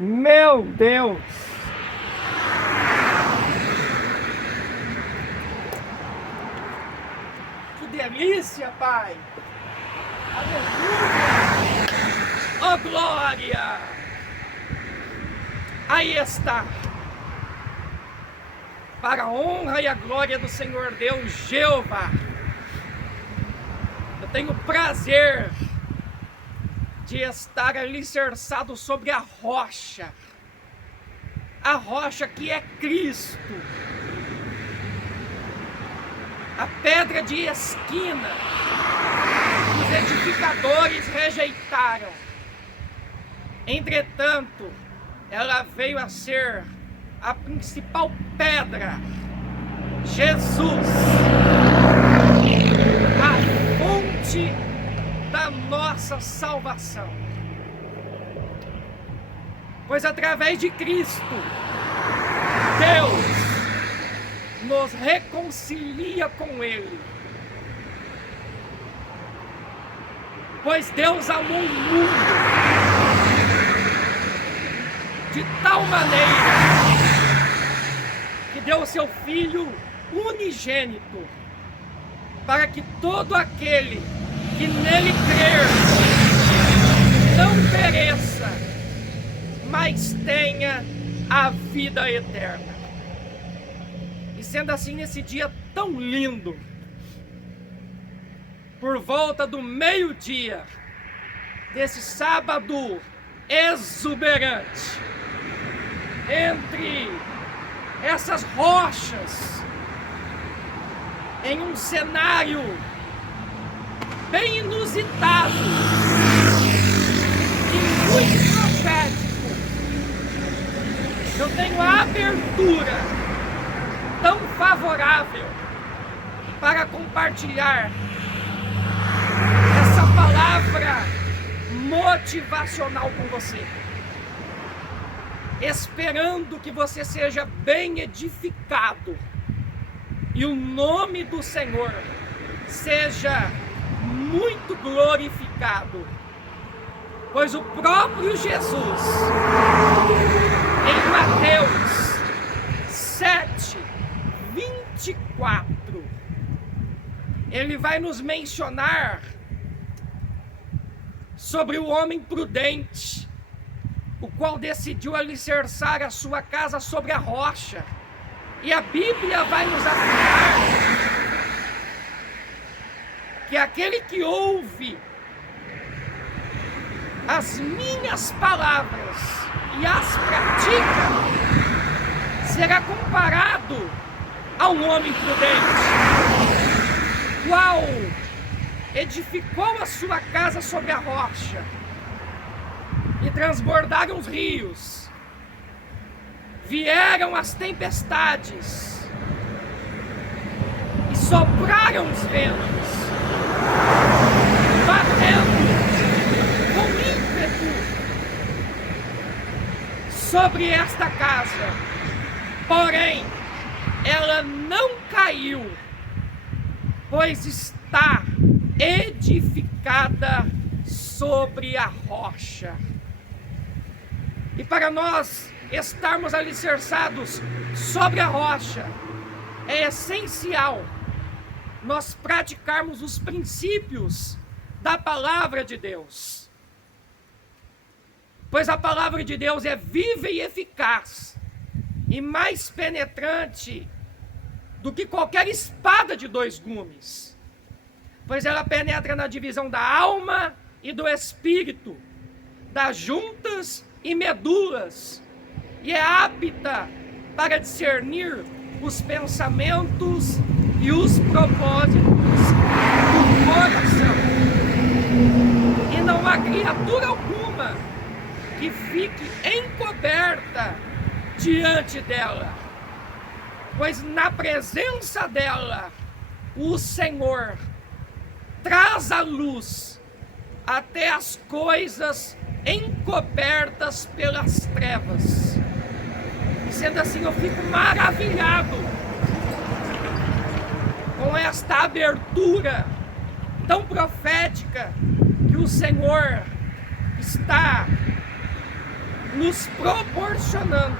Meu Deus! Que delícia, Pai! Aleluia! Oh, glória! Aí está! Para a honra e a glória do Senhor Deus, Jeová, eu tenho prazer de estar alicerçado sobre a rocha que é Cristo, a pedra de esquina que os edificadores rejeitaram. Entretanto, ela veio a ser a principal pedra, Jesus, a fonte da nossa salvação. Pois através de Cristo, Deus nos reconcilia com Ele. Pois Deus amou o mundo de tal maneira que deu o seu Filho unigênito, para que todo aquele que nele crer não pereça, mas tenha a vida eterna. E sendo assim, nesse dia tão lindo, por volta do meio-dia desse sábado exuberante, entre essas rochas, em um cenário bem inusitado e muito profético, eu tenho a abertura tão favorável para compartilhar essa palavra motivacional com você, esperando que você seja bem edificado e o nome do Senhor seja muito glorificado, pois o próprio Jesus, em Mateus 7:24, ele vai nos mencionar sobre o homem prudente, o qual decidiu alicerçar a sua casa sobre a rocha. E a Bíblia vai nos afirmar que aquele que ouve as minhas palavras e as pratica será comparado a um homem prudente, qual edificou a sua casa sobre a rocha, e transbordaram os rios, vieram as tempestades e sopraram os ventos, batendo com ímpeto sobre esta casa. Porém, ela não caiu, pois está edificada sobre a rocha. E para nós estarmos alicerçados sobre a rocha, é essencial nós praticarmos os princípios da palavra de Deus. Pois a palavra de Deus é viva e eficaz, e mais penetrante do que qualquer espada de 2 gumes. Pois ela penetra na divisão da alma e do espírito, das juntas e medulas, e é apta para discernir os pensamentos e os propósitos do coração. E não há criatura alguma que fique encoberta diante dela, pois na presença dela o Senhor traz à luz até as coisas encobertas pelas trevas. E sendo assim, eu fico maravilhado com esta abertura tão profética que o Senhor está nos proporcionando,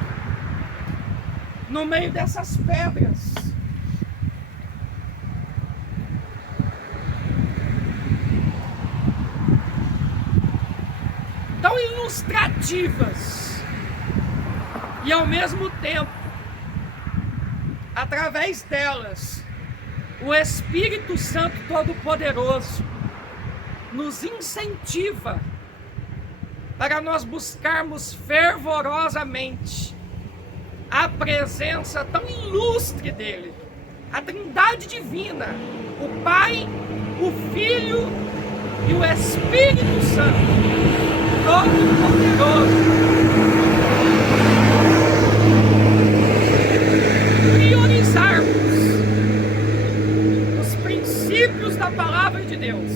no meio dessas pedras, tão ilustrativas e ao mesmo tempo, através delas, o Espírito Santo Todo-Poderoso nos incentiva para nós buscarmos fervorosamente a presença tão ilustre dele, a Trindade Divina, o Pai, o Filho e o Espírito Santo Todo-Poderoso. Priorizarmos os princípios da Palavra de Deus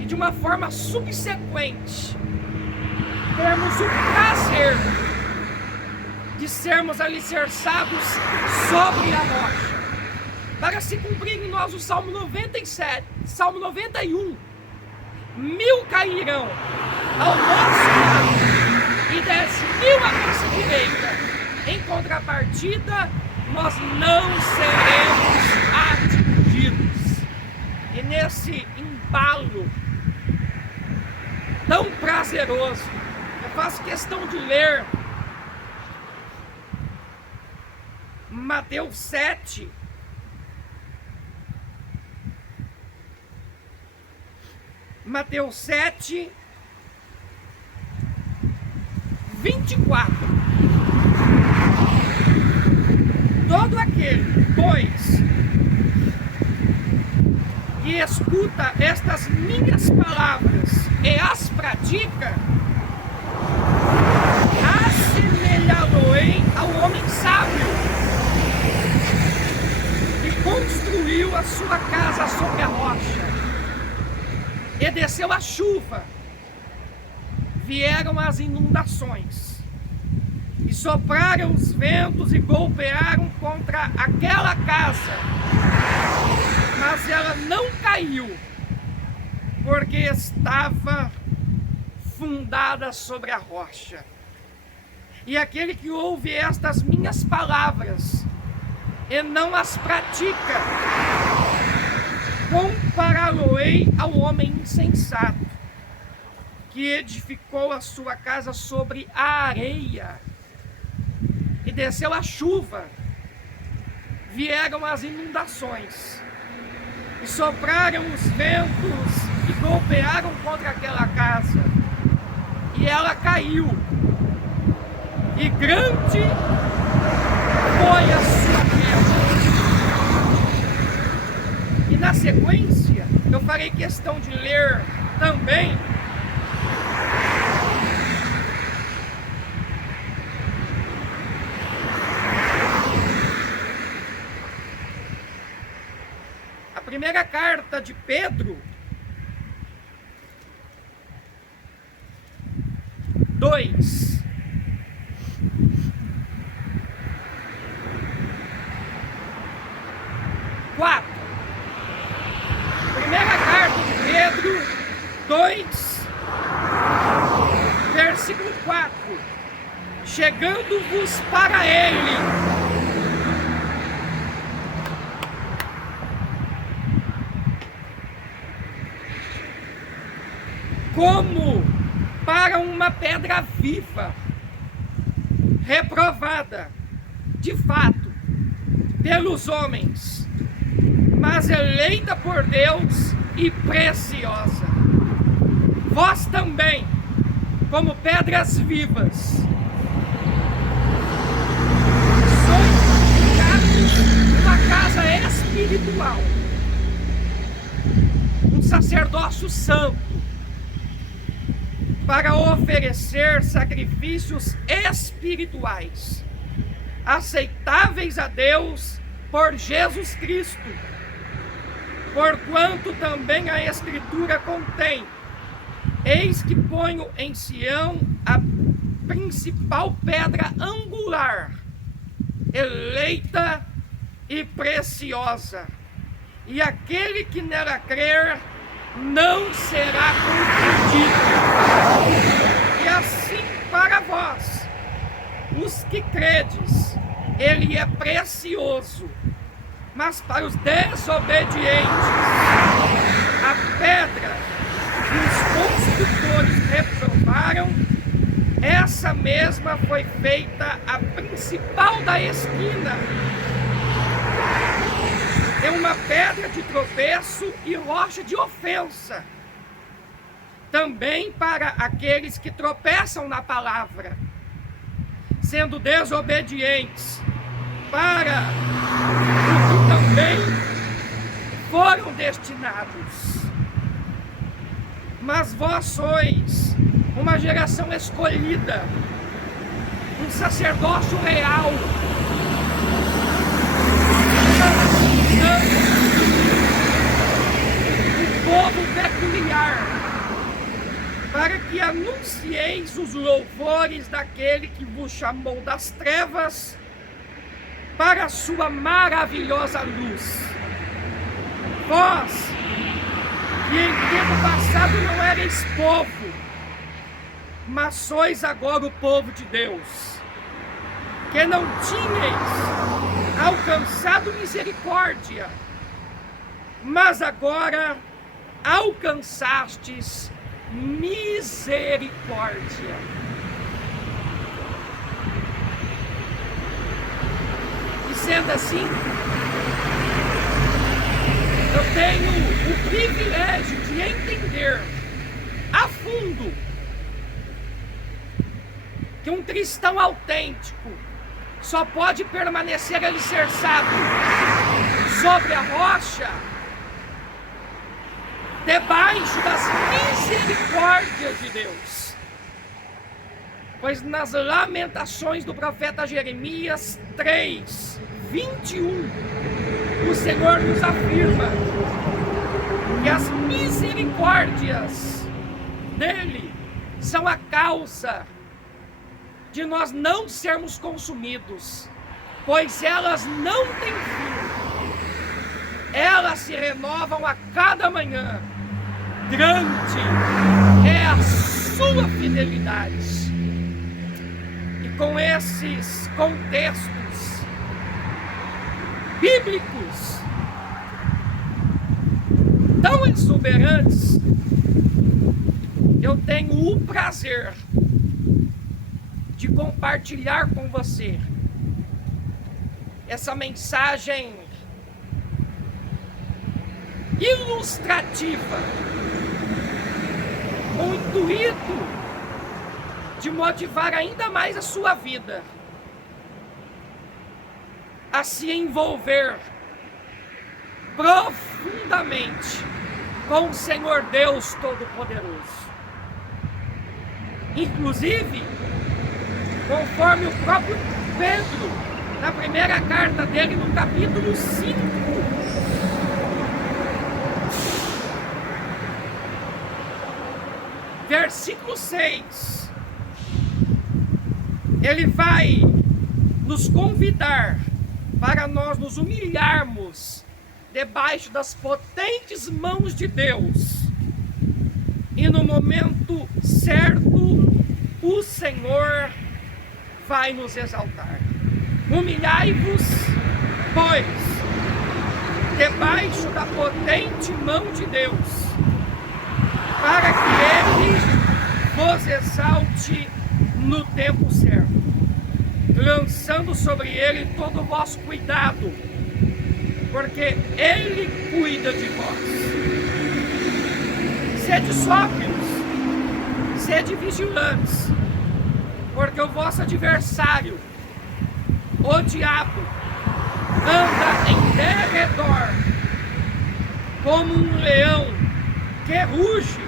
e de uma forma subsequente termos o prazer de sermos alicerçados sobre a rocha, para se cumprir em nós o Salmo 97, Salmo 91, 1000 cairão ao nosso lado e 10.000 à nossa direita, em contrapartida, nós não seremos atingidos. E nesse embalo tão prazeroso, eu faço questão de ler Mateus 7, Mateus 7, 24. Todo aquele, pois, que escuta estas minhas palavras e as pratica, assemelhá-lo-ei ao homem sábio, que construiu a sua casa sobre a rocha, e desceu a chuva, vieram as inundações, e sopraram os ventos e golpearam contra aquela casa, mas ela não caiu, porque estava fundada sobre a rocha. E aquele que ouve estas minhas palavras e não as pratica, compará-lo-ei ao homem insensato, que edificou a sua casa sobre a areia. E desceu a chuva, vieram as inundações, e sopraram os ventos e golpearam contra aquela casa, e ela caiu, e grande foi a sua queda. E na sequência, eu farei questão de ler também primeira carta de Pedro 2. Primeira carta de Pedro 2, versículo 4. Chegando-vos para ele, como para uma pedra viva, reprovada, de fato, pelos homens, mas eleita por Deus e preciosa. Vós também, como pedras vivas, sois edificados uma casa espiritual, um sacerdócio santo, para oferecer sacrifícios espirituais, aceitáveis a Deus por Jesus Cristo, porquanto também a Escritura contém: eis que ponho em Sião a principal pedra angular, eleita e preciosa, e aquele que nela crer não será confundido. E assim Mas para os desobedientes, a pedra que os construtores reprovaram, essa mesma foi feita a principal da esquina. É uma pedra de tropeço e rocha de ofensa. Também para aqueles que tropeçam na palavra, sendo desobedientes para o que também foram destinados. Mas vós sois uma geração escolhida, um sacerdócio real, um povo peculiar, para que anuncieis os louvores daquele que vos chamou das trevas para a sua maravilhosa luz. Vós, que em tempo passado não erais povo, mas sois agora o povo de Deus, que não tinhais alcançado misericórdia, mas agora alcançastes misericórdia. E sendo assim, eu tenho o privilégio de entender a fundo que um cristão autêntico só pode permanecer alicerçado sobre a rocha debaixo das misericórdias de Deus. Pois nas lamentações do profeta Jeremias 3:21, o Senhor nos afirma que as misericórdias dele são a causa de nós não sermos consumidos, pois elas não têm fim. Elas se renovam a cada manhã. Grande é a sua fidelidade. E com esses contextos bíblicos tão exuberantes, eu tenho o prazer de compartilhar com você essa mensagem ilustrativa, com o intuito de motivar ainda mais a sua vida a se envolver profundamente com o Senhor Deus Todo-Poderoso. Inclusive, conforme o próprio Pedro, na primeira carta dele, no capítulo 5, versículo 6, ele vai nos convidar para nós nos humilharmos debaixo das potentes mãos de Deus, e no momento certo o Senhor vai nos exaltar. Humilhai-vos, pois, debaixo da potente mão de Deus, para que Ele vos exalte no tempo certo, lançando sobre Ele todo o vosso cuidado, porque Ele cuida de vós. Sede sóbrios, sede vigilantes, porque o vosso adversário, o diabo, anda em derredor como um leão que ruge,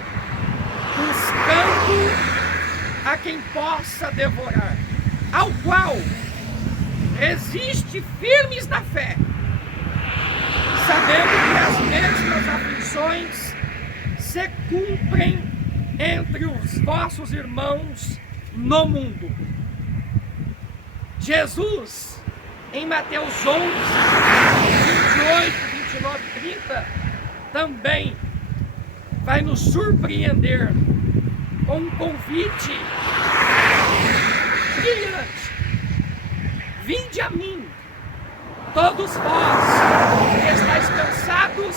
buscando a quem possa devorar, ao qual resiste firmes na fé, sabendo que as mesmas aflições se cumprem entre os vossos irmãos no mundo. Jesus, em Mateus 11, 28, 29 e 30, também vai nos surpreender com um convite brilhante. Vinde a mim, todos vós que estáis cansados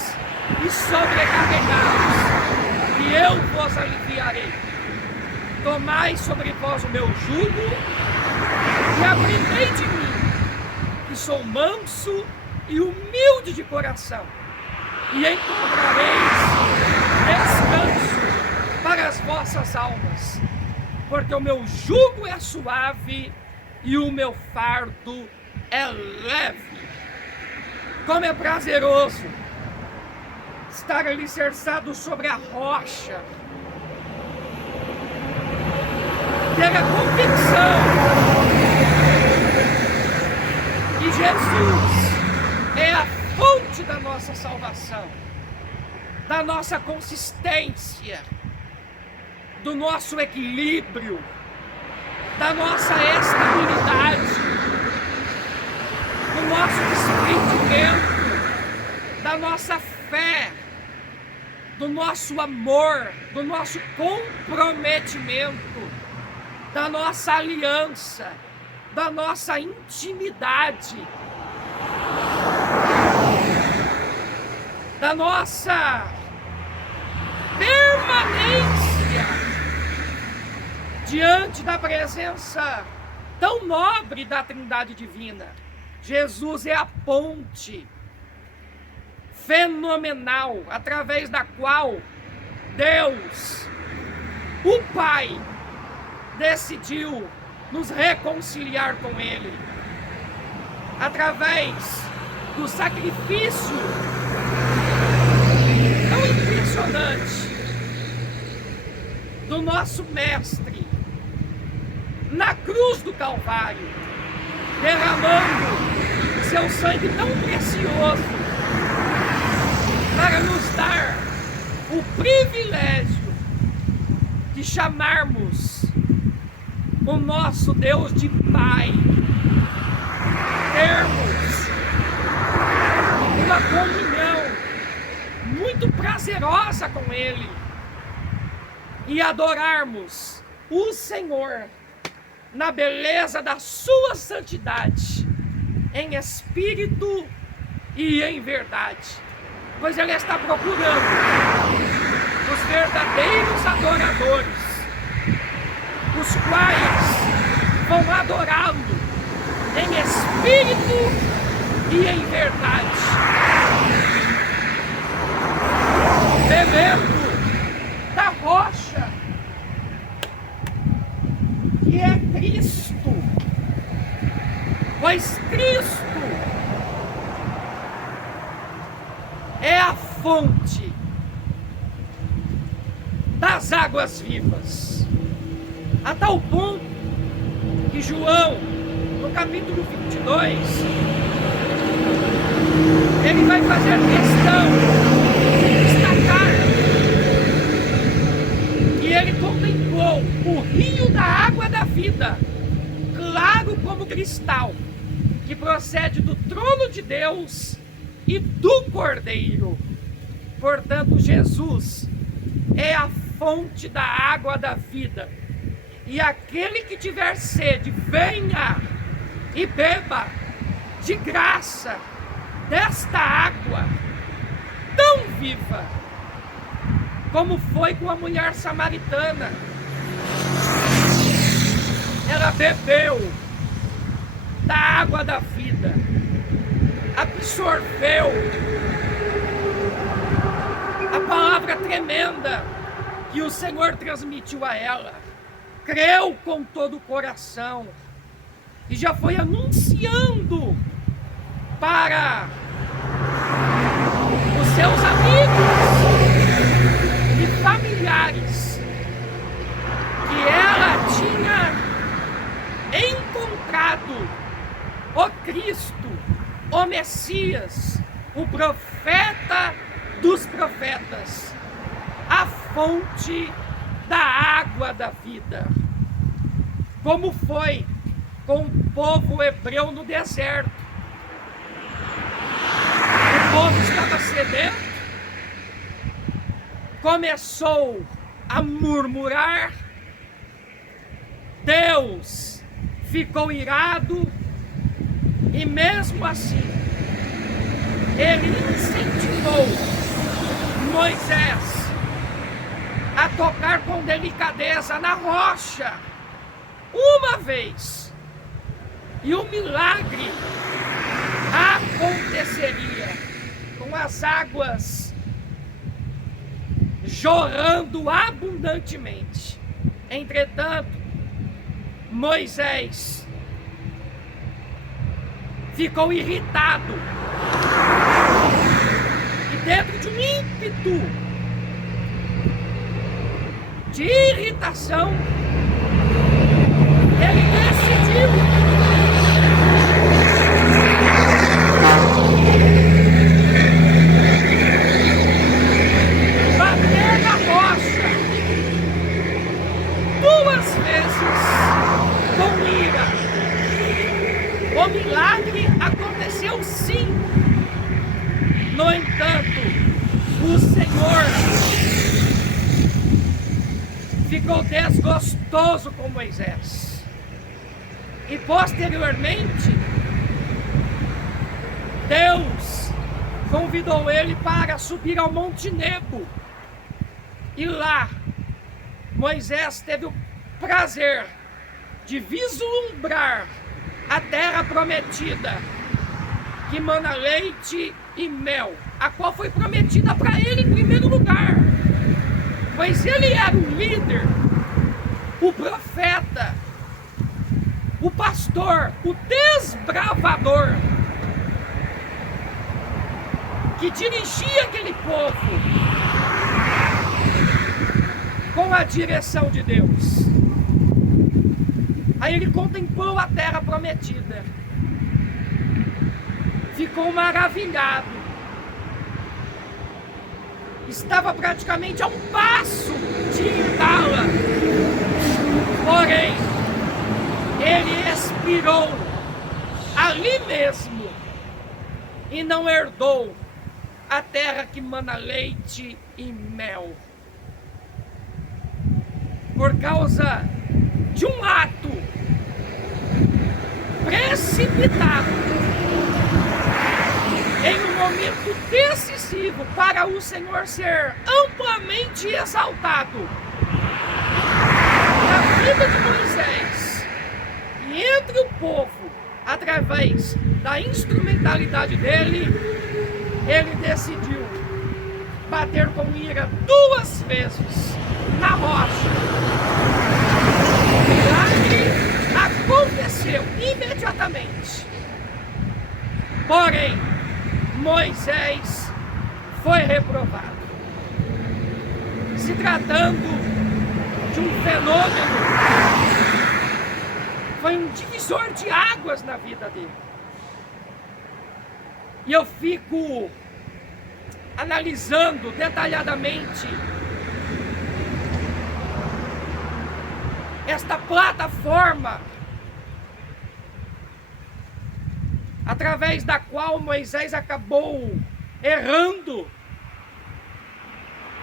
e sobrecarregados, e eu vos aliviarei. Tomai sobre vós o meu jugo e aprendei de mim, que sou manso e humilde de coração, e encontrareis descanso para as vossas almas, porque o meu jugo é suave e o meu fardo é leve. Como é prazeroso estar alicerçado sobre a rocha, ter a convicção que Jesus é a fonte da nossa salvação, da nossa consistência, do nosso equilíbrio, da nossa estabilidade, do nosso desprendimento, da nossa fé, do nosso amor, do nosso comprometimento, da nossa aliança, da nossa intimidade, da nossa permanência diante da presença tão nobre da Trindade Divina. Jesus é a ponte fenomenal através da qual Deus, o Pai, decidiu nos reconciliar com Ele, através do sacrifício tão impressionante do nosso Mestre na cruz do Calvário, derramando seu sangue tão precioso para nos dar o privilégio de chamarmos o nosso Deus de Pai, termos uma comunhão muito prazerosa com Ele e adorarmos o Senhor na beleza da sua santidade, em espírito e em verdade, pois Ele está procurando os verdadeiros adoradores, os quais vão adorá-lo em espírito e em verdade, bebendo da rocha que é Cristo, pois Cristo é a fonte das águas vivas, a tal ponto que João, no capítulo 22, ele vai fazer questão de destacar que ele contemplou o rio da água da vida, claro como cristal, que procede do trono de Deus e do Cordeiro. Portanto, Jesus é a fonte da água da vida. E aquele que tiver sede, venha e beba de graça desta água tão viva, como foi com a mulher samaritana. Ela bebeu da água da vida, absorveu a palavra tremenda que o Senhor transmitiu a ela, creu com todo o coração e já foi anunciando para os seus amigos e familiares que ela tinha encontrado o Cristo, o Messias, o profeta dos profetas, a fonte da água da vida. Como foi com o povo hebreu no deserto. O povo estava sedento, começou a murmurar, Deus ficou irado e mesmo assim ele incentivou Moisés a tocar com delicadeza na rocha uma vez, e o milagre aconteceria com as águas jorrando abundantemente. Entretanto, Moisés ficou irritado e, dentro de um ímpeto de irritação, ele decidiu bater na rocha 2 vezes com ira. O milagre aconteceu sim. No entanto, o Senhor ficou desgostoso com Moisés. E posteriormente, Deus convidou ele para subir ao Monte Nebo. E lá, Moisés teve o prazer de vislumbrar a terra prometida, que mana leite e mel, a qual foi prometida para ele em primeiro lugar, pois ele era o líder, o profeta, o pastor, o desbravador, que dirigia aquele povo com a direção de Deus. Aí ele contemplou a terra prometida, ficou maravilhado, estava praticamente a um passo de herdá-la, porém ele expirou ali mesmo e não herdou a terra que mana leite e mel, por causa de um ato precipitado em um momento decisivo para o Senhor ser amplamente exaltado na vida de Moisés e entre o povo, através da instrumentalidade dele. Ele decidiu bater com ira 2 vezes na rocha. O milagre aconteceu imediatamente. Porém, Moisés foi reprovado. Se tratando de um fenômeno, foi um divisor de águas na vida dele. E eu fico analisando detalhadamente esta plataforma através da qual Moisés acabou errando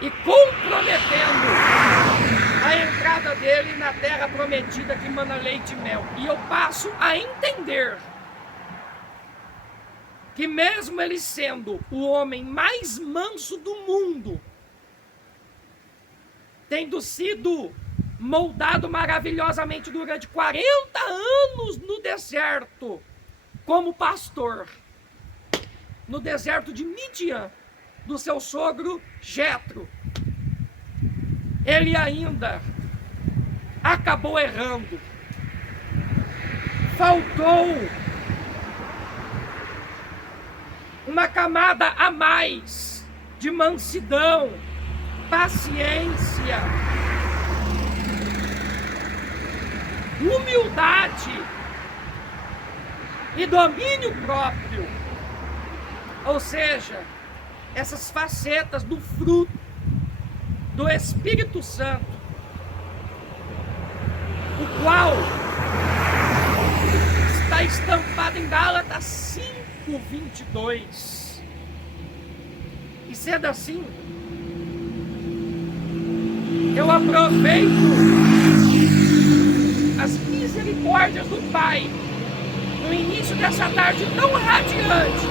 e comprometendo a entrada dele na terra prometida que mana leite e mel. E eu passo a entender que mesmo ele sendo o homem mais manso do mundo, tendo sido moldado maravilhosamente durante 40 anos no deserto, como pastor, no deserto de Midian, do seu sogro Jetro, ele ainda acabou errando. Faltou uma camada a mais de mansidão, paciência, humildade e domínio próprio. Ou seja, essas facetas do fruto do Espírito Santo, o qual está estampado em Gálatas 5:22. E sendo assim, eu aproveito as misericórdias do Pai no início dessa tarde tão radiante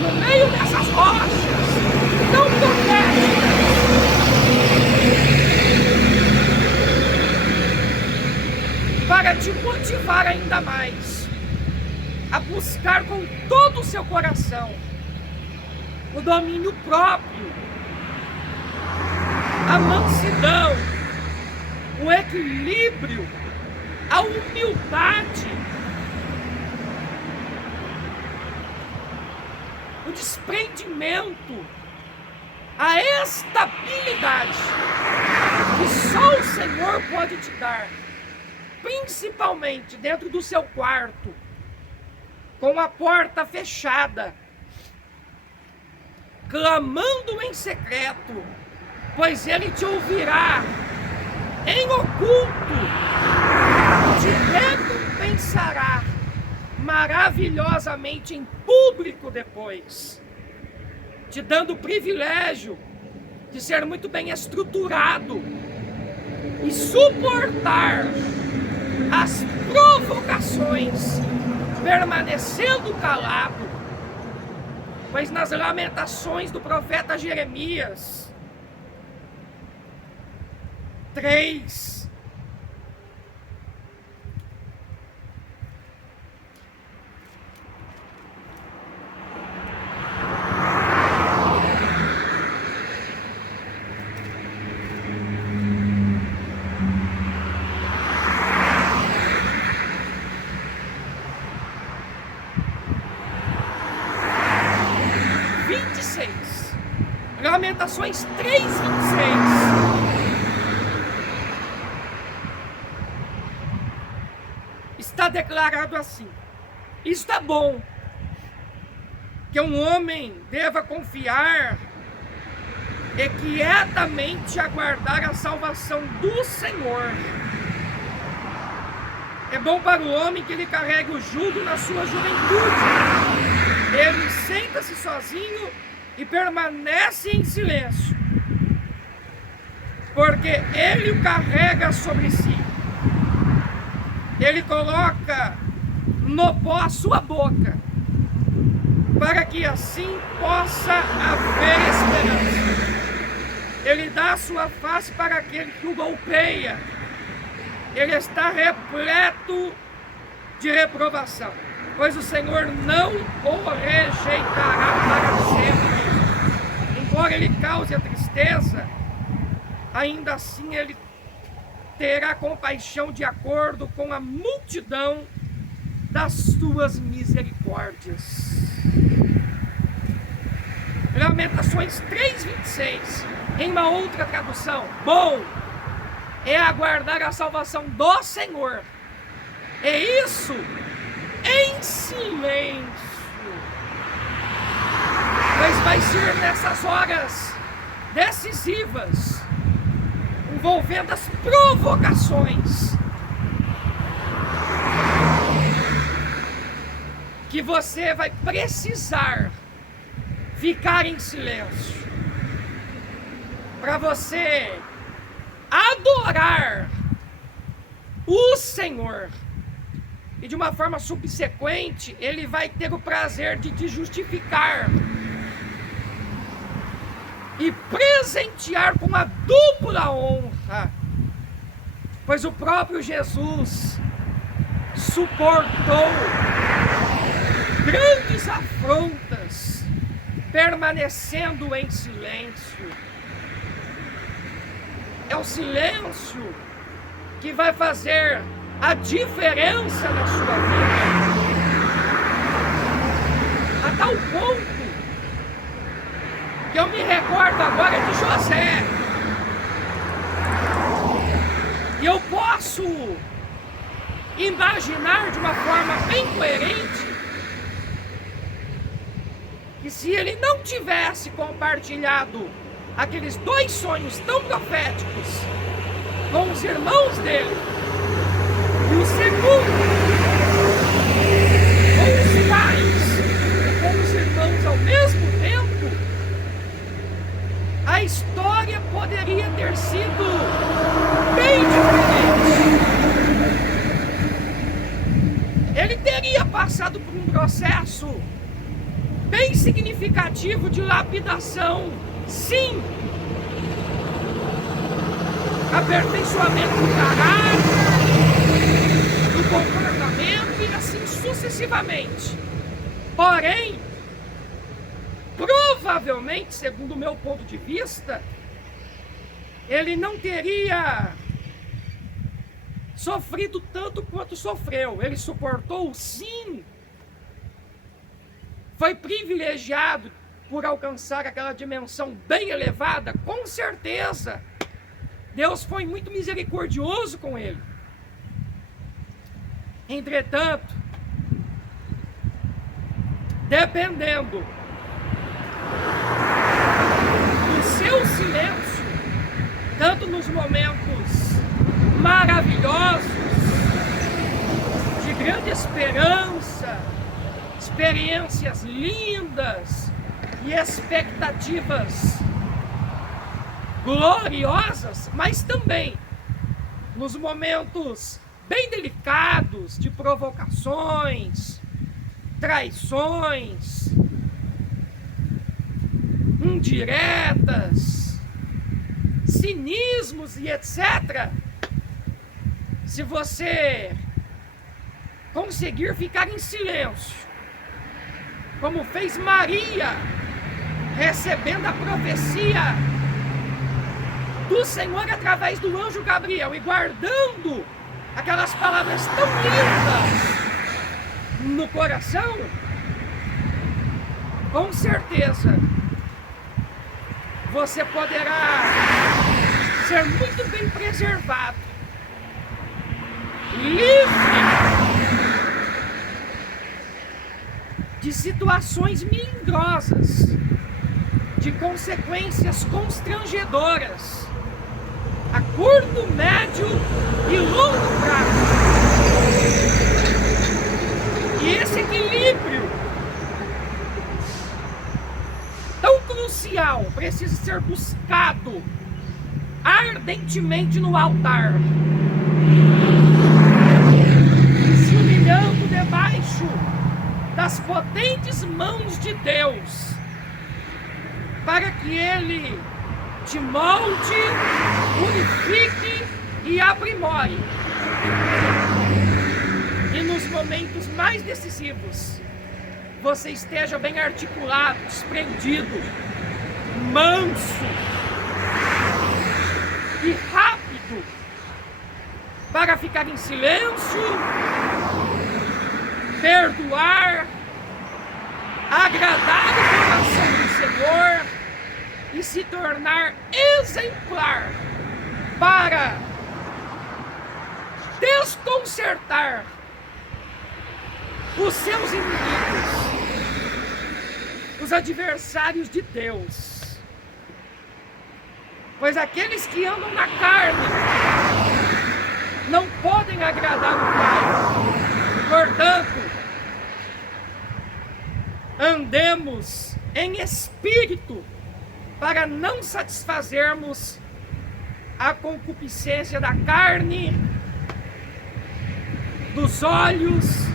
no meio dessas rochas tão proféticas, para te motivar ainda mais a buscar com todo o seu coração o domínio próprio, a mansidão, o equilíbrio, a humildade, o desprendimento, a estabilidade que só o Senhor pode te dar, principalmente dentro do seu quarto, com a porta fechada, clamando em secreto, pois Ele te ouvirá em oculto, te recompensará maravilhosamente em público depois, te dando o privilégio de ser muito bem estruturado e suportar as provocações, permanecendo calado, pois nas lamentações do profeta Jeremias 3, Lamentações 3:26. Está declarado assim: isto é bom, que um homem deva confiar e quietamente aguardar a salvação do Senhor. É bom para o homem que ele carregue o jugo na sua juventude. Ele senta-se sozinho e permanece em silêncio, porque ele o carrega sobre si. Ele coloca no pó a sua boca, para que assim possa haver esperança. Ele dá a sua face para aquele que o golpeia. Ele está repleto de reprovação, pois o Senhor não o rejeitará para sempre. Embora ele cause a tristeza, ainda assim ele terá compaixão de acordo com a multidão das suas misericórdias. Lamentações 3:26, em uma outra tradução: bom é aguardar a salvação do Senhor, e isso em silêncio, pois vai ser nessas horas decisivas, envolvendo as provocações, que você vai precisar ficar em silêncio, para você adorar o Senhor. E de uma forma subsequente, Ele vai ter o prazer de te justificar e presentear com a dupla honra, pois o próprio Jesus suportou grandes afrontas, permanecendo em silêncio. É o silêncio que vai fazer a diferença na sua vida, a tal ponto que eu me recordo agora de José, e eu posso imaginar de uma forma bem coerente que se ele não tivesse compartilhado aqueles 2 sonhos tão proféticos com os irmãos dele, e o segundo com os pais e com os irmãos ao mesmo tempo, a história poderia ter sido bem diferente. Ele teria passado por um processo bem significativo de lapidação, sim. Aperfeiçoamento do caráter, do comportamento e assim sucessivamente. Porém, provavelmente, segundo o meu ponto de vista, ele não teria sofrido tanto quanto sofreu. Ele suportou, sim. Foi privilegiado por alcançar aquela dimensão bem elevada, com certeza. Deus foi muito misericordioso com ele. Entretanto, dependendo do seu silêncio, tanto nos momentos maravilhosos, de grande esperança, experiências lindas e expectativas gloriosas, mas também nos momentos bem delicados de provocações, traições, indiretas, cinismos e etc. Se você conseguir ficar em silêncio, como fez Maria, recebendo a profecia do Senhor através do anjo Gabriel e guardando aquelas palavras tão lindas no coração, com certeza você poderá ser muito bem preservado, livre de situações melindrosas, de consequências constrangedoras a curto, médio e longo prazo. E esse equilíbrio tão crucial precisa ser buscado ardentemente no altar, se humilhando debaixo das potentes mãos de Deus, para que Ele te molde, unifique e aprimore. E nos momentos mais decisivos, você esteja bem articulado, desprendido, manso e rápido para ficar em silêncio, perdoar, agradar o coração do Senhor e se tornar exemplar para desconcertar os seus inimigos, os adversários de Deus. Pois aqueles que andam na carne não podem agradar o Pai. Portanto, andemos em espírito para não satisfazermos a concupiscência da carne, dos olhos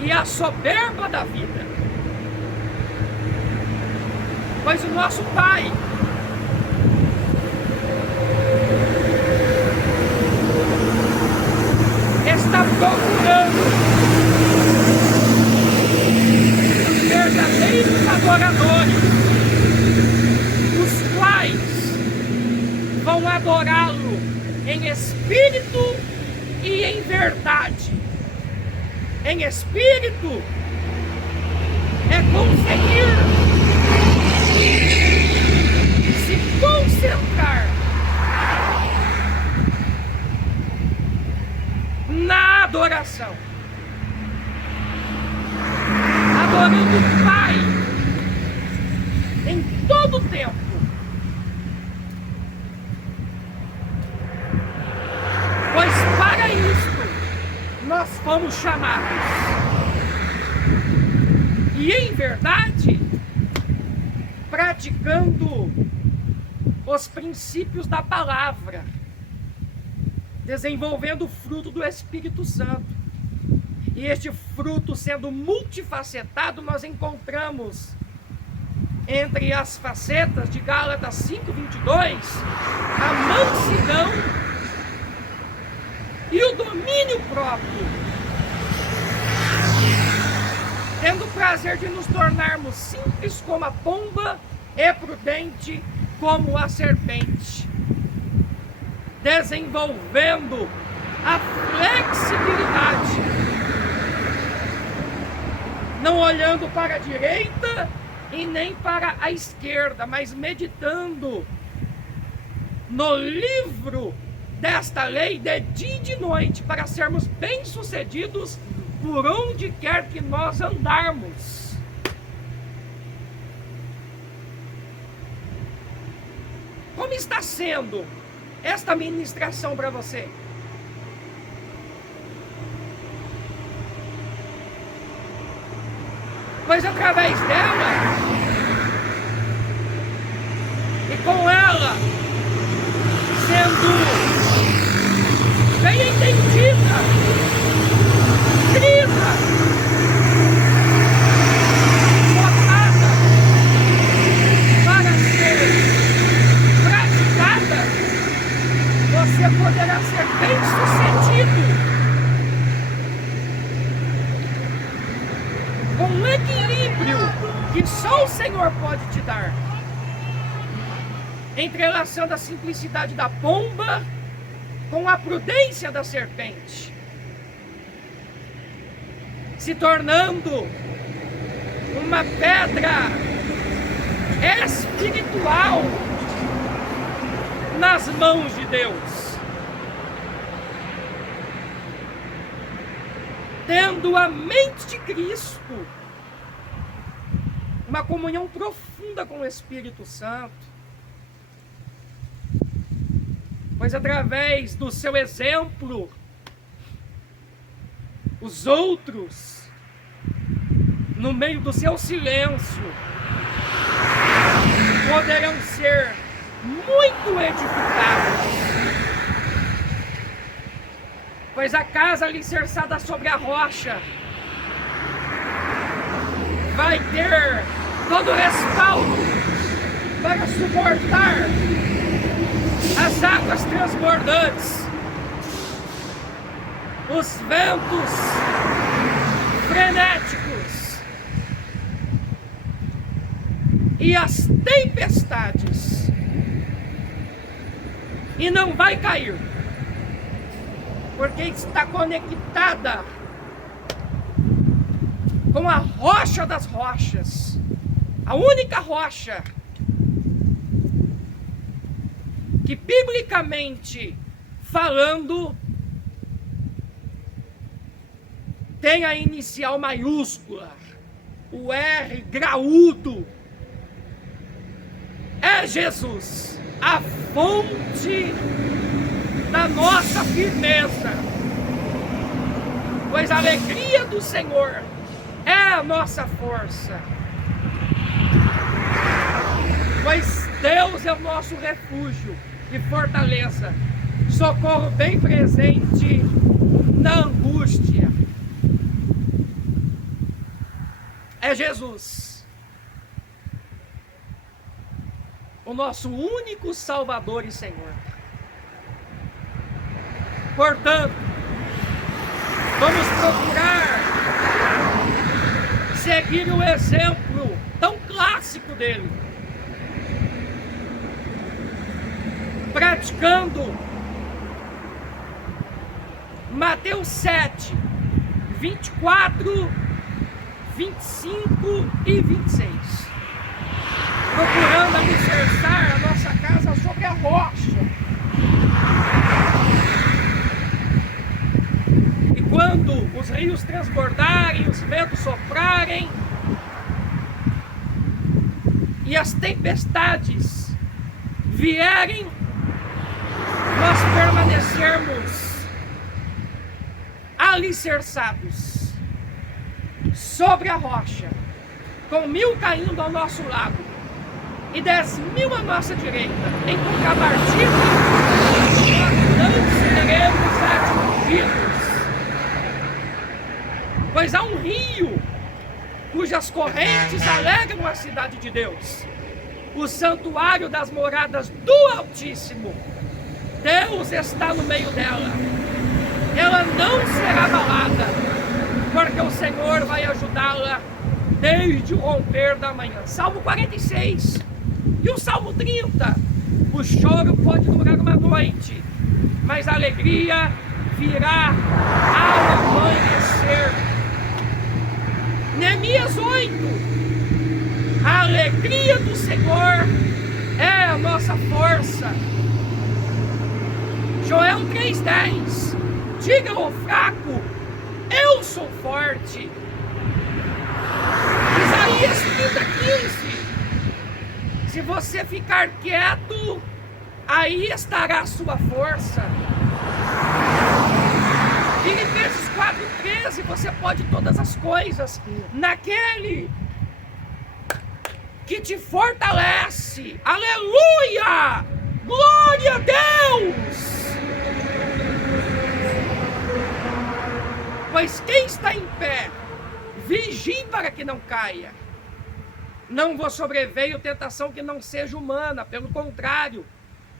e a soberba da vida. Pois o nosso Pai está procurando os verdadeiros adoradores, os quais vão adorá-lo em espírito e em verdade. Em espírito é conseguir se concentrar na adoração, adorando o Pai em todo o tempo. Pois para isto nós fomos chamados. E em verdade, praticando os princípios da palavra, desenvolvendo o fruto do Espírito Santo E este fruto sendo multifacetado, nós encontramos entre as facetas de Gálatas 5:22, a mansidão e o domínio próprio, tendo o prazer de nos tornarmos simples como a pomba e prudente como a serpente, desenvolvendo a flexibilidade, não olhando para a direita e nem para a esquerda, mas meditando no livro desta lei de dia e de noite, para sermos bem-sucedidos por onde quer que nós andarmos. Como está sendo esta ministração para você? Pois através dela, e com ela sendo bem entendida, crida, botada para ser praticada, você poderá ser bem sucedido, com um equilíbrio que só o Senhor pode te dar, entrelaçando a simplicidade da pomba com a prudência da serpente, se tornando uma pedra espiritual nas mãos de Deus, tendo a mente de Cristo, uma comunhão profunda com o Espírito Santo, pois através do seu exemplo, os outros, no meio do seu silêncio, poderão ser muito edificados, pois a casa alicerçada sobre a rocha vai ter todo o respaldo para suportar as águas transbordantes, os ventos frenéticos e as tempestades, e não vai cair, porque está conectada com a rocha das rochas, a única rocha que, biblicamente falando, tem a inicial maiúscula, o R graúdo, é Jesus, a fonte da nossa firmeza, pois a alegria do Senhor é a nossa força, pois Deus é o nosso refúgio e fortaleza, socorro bem presente na angústia. É Jesus, o nosso único Salvador e Senhor. Portanto, vamos procurar seguir o exemplo tão clássico dele, praticando Mateus 7, 24, 25 e 26, procurando alicerçar a nossa casa sobre a rocha. E quando os rios transbordarem, os ventos soprarem e as tempestades vierem, nós permanecermos alicerçados sobre a rocha, com 1000 caindo ao nosso lado e 10.000 à nossa direita, em contrapartida, nós não seremos atingidos. as correntes alegram a cidade de Deus, o santuário das moradas do Altíssimo. Deus está no meio dela. Ela não será abalada, porque o Senhor vai ajudá-la desde o romper da manhã. Salmo 46 e o Salmo 30. O choro pode durar uma noite, mas a alegria virá ao amanhecer. Neemias 8. A alegria do Senhor é a nossa força. Joel 3,10. Diga ao fraco, eu sou forte. Isaías 30,15. Se você ficar quieto, aí estará a sua força. Filipenses 4,13. Você pode todas as coisas naquele que te fortalece. Aleluia! Glória a Deus! Pois quem está em pé, vigie para que não caia. Não vos sobreveio tentação que não seja humana, pelo contrário,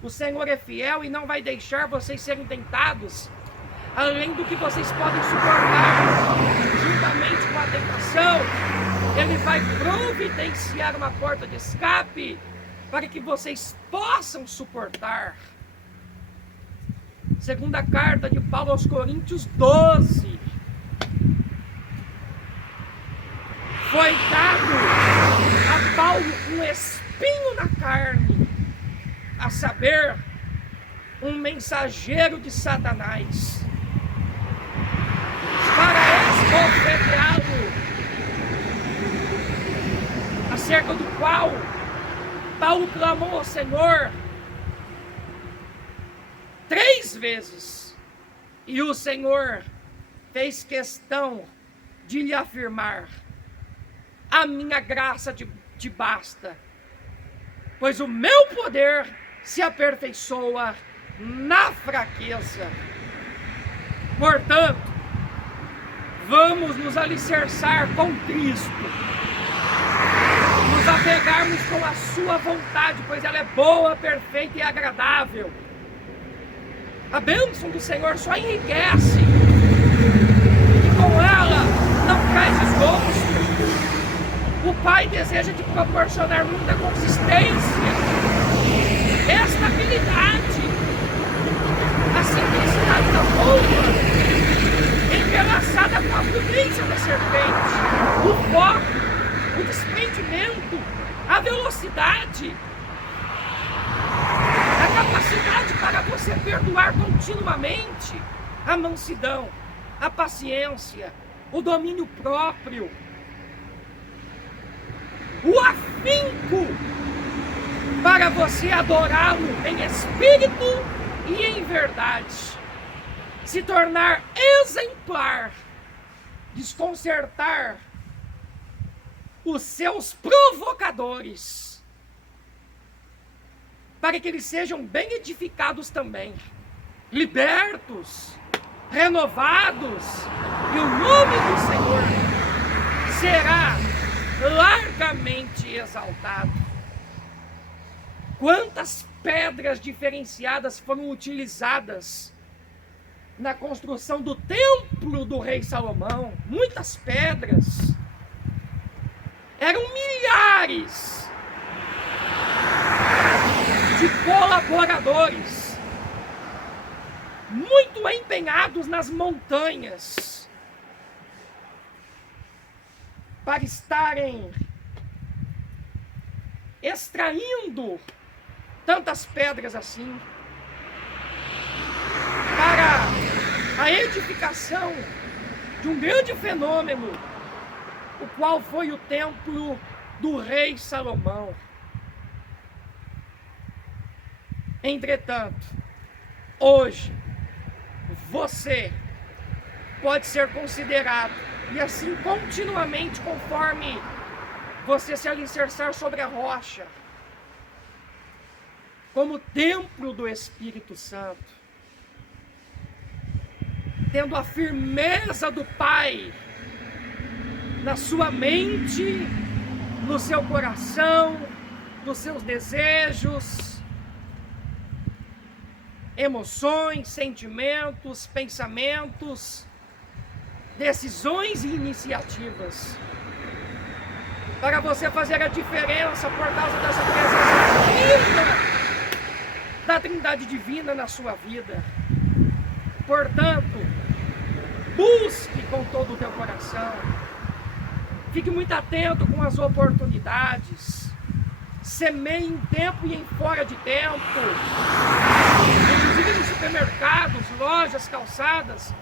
o Senhor é fiel e não vai deixar vocês serem tentados, além do que vocês podem suportar. Juntamente com a tentação, Ele vai providenciar uma porta de escape para que vocês possam suportar. Segunda carta de Paulo aos Coríntios 12. Foi dado a Paulo um espinho na carne, a saber, um mensageiro de Satanás, para esbofeteá-lo, acerca do qual Paulo clamou ao Senhor 3 vezes, e o Senhor fez questão de lhe afirmar: a minha graça te basta, pois o meu poder se aperfeiçoa na fraqueza. Portanto, vamos nos alicerçar com Cristo, nos apegarmos com a sua vontade, pois ela é boa, perfeita e agradável. A bênção do Senhor só enriquece, e com ela não cai desgosto. O Pai deseja te proporcionar muita consistência, estabilidade, a simplicidade da polpa, entrelaçada com a prudência da serpente, o foco, o desprendimento, a velocidade, a capacidade para você perdoar continuamente, a mansidão, a paciência, o domínio próprio, o afinco para você adorá-lo em espírito e em verdade, se tornar exemplar, desconcertar os seus provocadores, para que eles sejam bem edificados também, libertos, renovados, e o nome do Senhor será largamente exaltado. Quantas pedras diferenciadas foram utilizadas na construção do templo do rei Salomão? Muitas pedras. Eram milhares de colaboradores, muito empenhados nas montanhas, para estarem extraindo tantas pedras assim, para a edificação de um grande fenômeno, o qual foi o templo do rei Salomão. Entretanto, hoje, você pode ser considerado, e assim continuamente, conforme você se alicerçar sobre a rocha, como templo do Espírito Santo, tendo a firmeza do Pai na sua mente, no seu coração, nos seus desejos, emoções, sentimentos, pensamentos, decisões e iniciativas, para você fazer a diferença por causa dessa presença divina da Trindade Divina na sua vida. Portanto, busque com todo o teu coração, fique muito atento com as oportunidades, semeie em tempo e em fora de tempo, inclusive nos supermercados, lojas, calçadas,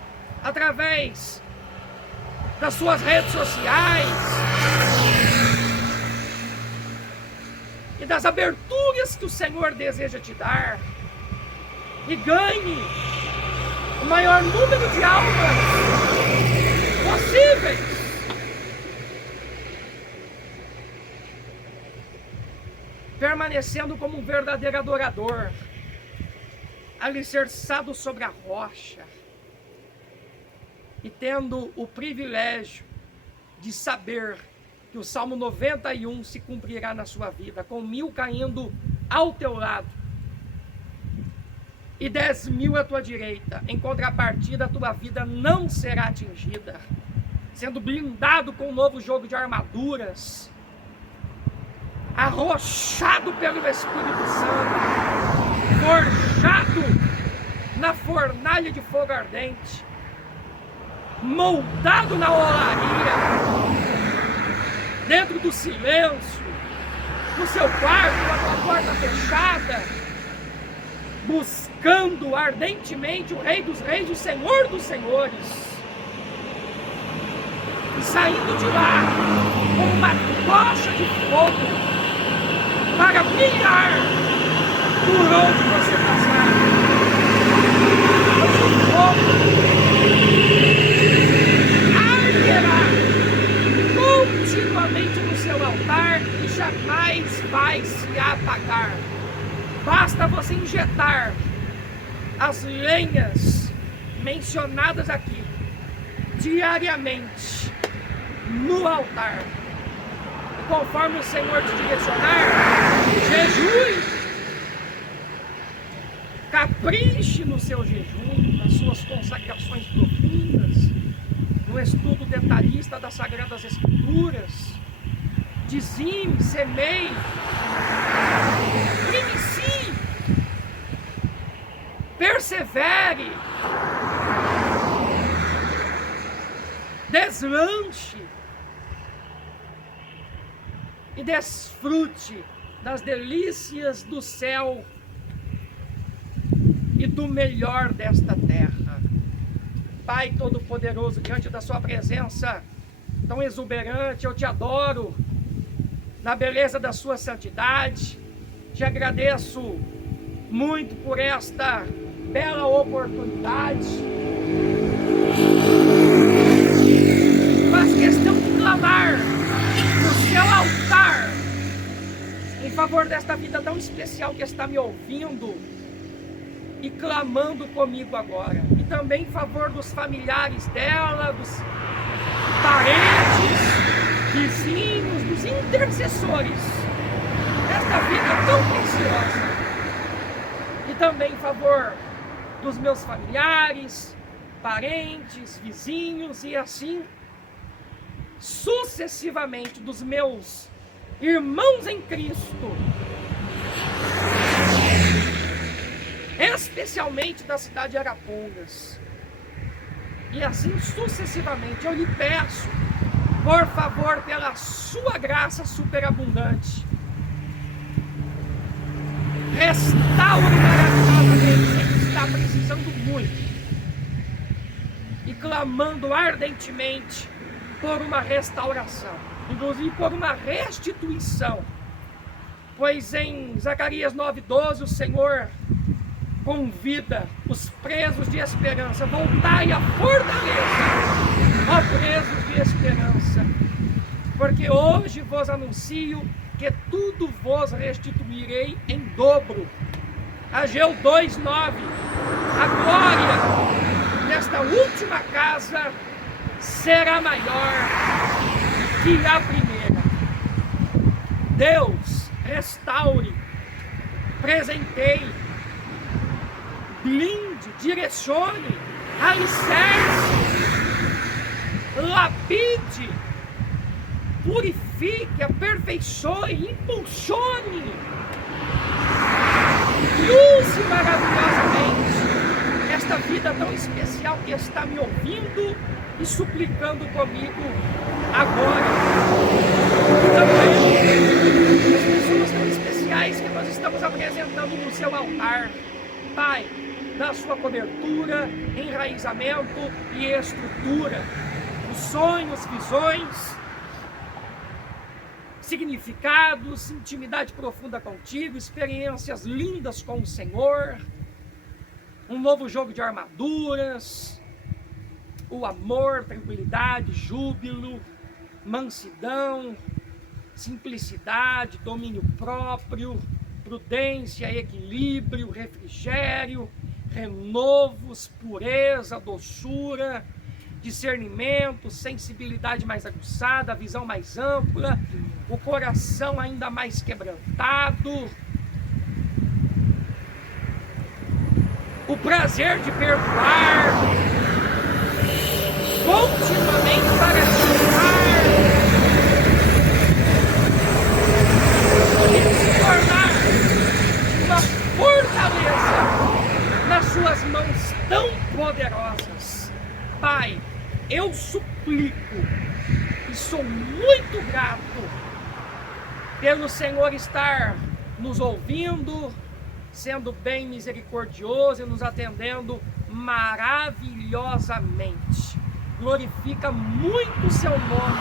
através das suas redes sociais e das aberturas que o Senhor deseja te dar, e ganhe o maior número de almas possíveis. Permanecendo como um verdadeiro adorador, alicerçado sobre a rocha, e tendo o privilégio de saber que o Salmo 91 se cumprirá na sua vida, com 1000 caindo ao teu lado e 10.000 à tua direita. Em contrapartida, a tua vida não será atingida, sendo blindado com um novo jogo de armaduras, arrochado pelo Espírito Santo, forjado na fornalha de fogo ardente, moldado na olaria, dentro do silêncio, no seu quarto, com a tua porta fechada, buscando ardentemente o Rei dos Reis, o Senhor dos Senhores, e saindo de lá como uma tocha de fogo para brilhar por onde você passar. Esse fogo arderá continuamente no seu altar e jamais vai se apagar. Basta você injetar as lenhas mencionadas aqui diariamente no altar. E conforme o Senhor te direcionar, jejue, capriche no seu jejum, nas suas consagrações profundas, no estudo detalhista das Sagradas Escrituras, dizime, semeie, inicie, persevere, deslanche e desfrute das delícias do céu e do melhor desta terra. Pai Todo-Poderoso, diante da sua presença tão exuberante, eu te adoro na beleza da sua santidade. Te agradeço muito por esta bela oportunidade. Faz questão de clamar no seu altar em favor desta vida tão especial que está me ouvindo e clamando comigo agora. E também em favor dos familiares dela, dos parentes, vizinhos, dos intercessores desta vida tão preciosa. E também em favor dos meus familiares, parentes, vizinhos e assim sucessivamente, dos meus irmãos em Cristo, especialmente da cidade de Arapongas, e assim sucessivamente. Eu lhe peço, por favor, pela sua graça superabundante, restaure maravilhosamente quem está precisando muito e clamando ardentemente por uma restauração, inclusive por uma restituição, pois em Zacarias 9:12 o Senhor convida os presos de esperança: voltai à fortaleza, ó presos de esperança, porque hoje vos anuncio que tudo vos restituirei em dobro. Ageu 2:9. A glória desta última casa será maior que a primeira. Deus, restaure, presenteie, blinde, direcione, alicerce, lapide, purifique, aperfeiçoe, impulsione e use maravilhosamente esta vida tão especial que está me ouvindo e suplicando comigo agora. E também as pessoas tão especiais que nós estamos apresentando no seu altar. Pai, da sua cobertura, enraizamento e estrutura, os sonhos, visões, significados, intimidade profunda contigo, experiências lindas com o Senhor, um novo jogo de armaduras, o amor, tranquilidade, júbilo, mansidão, simplicidade, domínio próprio, prudência, equilíbrio, refrigério, renovos, pureza, doçura, discernimento, sensibilidade mais aguçada, visão mais ampla, o coração ainda mais quebrantado, o prazer de perdoar, continuamente para ajudar e se tornar uma fortaleza nas suas mãos tão poderosas. Pai, eu suplico e sou muito grato pelo Senhor estar nos ouvindo, sendo bem misericordioso e nos atendendo maravilhosamente. Glorifica muito o seu nome,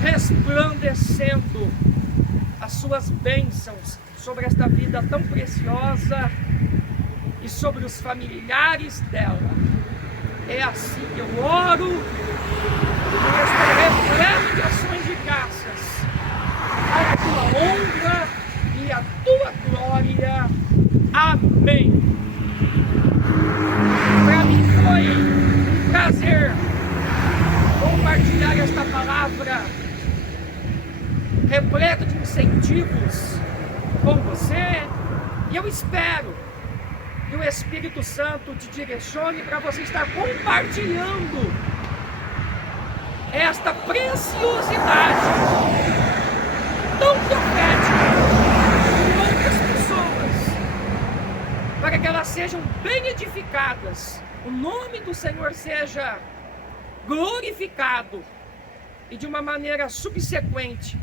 resplandecendo as suas bênçãos sobre esta vida tão preciosa e sobre os familiares dela. É assim que eu oro, e estou repleto de ações de graças à tua honra e à tua glória. Amém. Para mim foi um prazer compartilhar esta palavra repleta de incentivos com você, e eu espero que o Espírito Santo te direcione para você estar compartilhando esta preciosidade tão profética com outras pessoas, para que elas sejam bem edificadas, o nome do Senhor seja glorificado e de uma maneira subsequente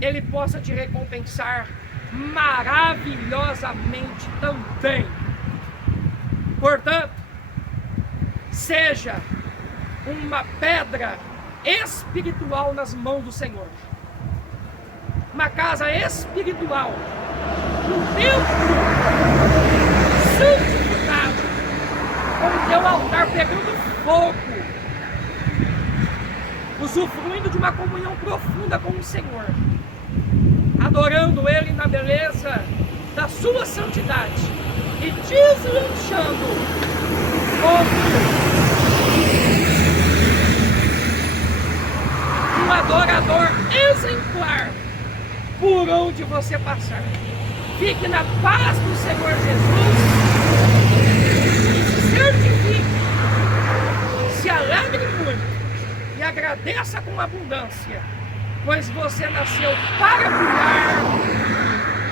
Ele possa te recompensar maravilhosamente também. Portanto, seja uma pedra espiritual nas mãos do Senhor, uma casa espiritual, um templo santificado, com o teu altar pegando fogo, usufruindo de uma comunhão profunda com o Senhor, adorando Ele na beleza da sua santidade e deslanchando como um adorador exemplar por onde você passar. Fique na paz do Senhor Jesus e se certifique, se alegre muito e agradeça com abundância, pois você nasceu para brilhar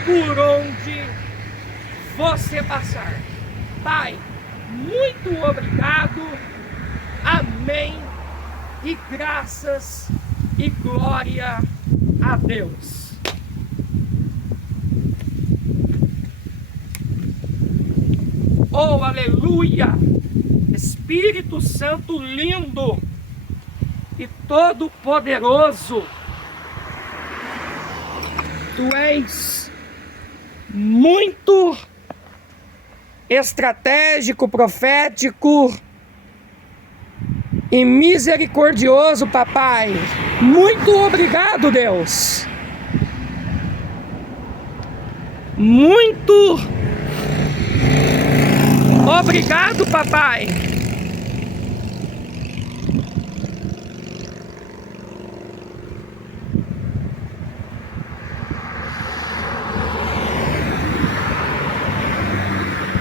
por onde você passar. Pai, muito obrigado, amém, e graças e glória a Deus. Oh, aleluia! Espírito Santo lindo e todo poderoso, Tu és muito estratégico, profético e misericordioso, papai. Muito obrigado, Deus. Muito obrigado, papai.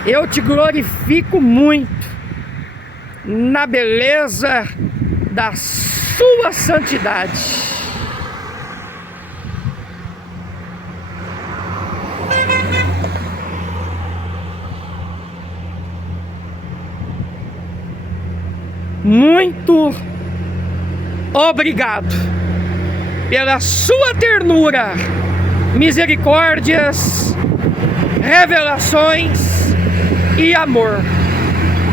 Eu te glorifico muito na beleza da sua santidade. Muito obrigado pela sua ternura, misericórdias, revelações e amor.